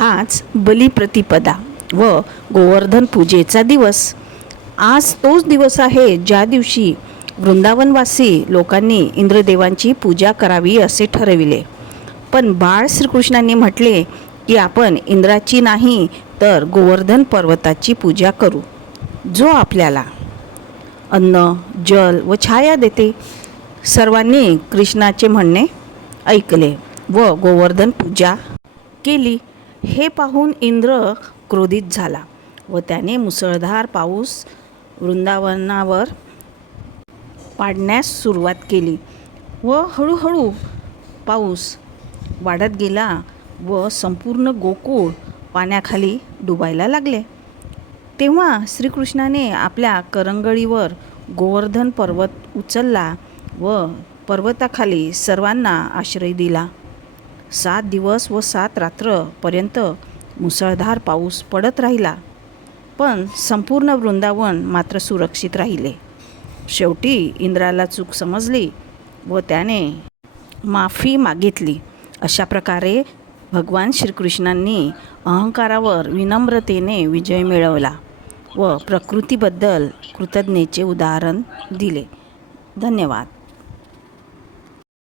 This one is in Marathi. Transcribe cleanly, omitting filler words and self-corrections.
आज बलिप्रतिपदा व गोवर्धन पूजेचा दिवस। आज तोच दिवस आहे ज्या दिवशी वृंदावनवासी लोकांनी इंद्रदेवांची पूजा करावी असे ठरविले। पण बाळ श्रीकृष्णांनी म्हटले की आपण इंद्राची नाही तर गोवर्धन पर्वताची पूजा करू, जो आपल्याला अन्न, जल व छाया देते। सर्वांनी कृष्णाचे म्हणणे ऐकले व गोवर्धन पूजा केली। हे पाहून इंद्र क्रोधित झाला व त्याने मुसळधार पाऊस वृंदावनावर पाडण्यास सुरुवात केली व हळूहळू पाऊस वाढत गेला व संपूर्ण गोकुळ पाण्याखाली डुबायला लागले। तेव्हा श्रीकृष्णाने आपल्या करंगळीवर गोवर्धन पर्वत उचलला व पर्वताखाली सर्वांना आश्रय दिला। 7 दिवस व 7 रात्रपर्यंत मुसळधार पाऊस पडत राहिला, पण संपूर्ण वृंदावन मात्र सुरक्षित राहिले। शेवटी इंद्राला चूक समजली व त्याने माफी मागितली। अशा प्रकारे भगवान श्रीकृष्णांनी अहंकारावर विनम्रतेने विजय मिळवला व प्रकृतीबद्दल कृतज्ञतेचे उदाहरण दिले। धन्यवाद।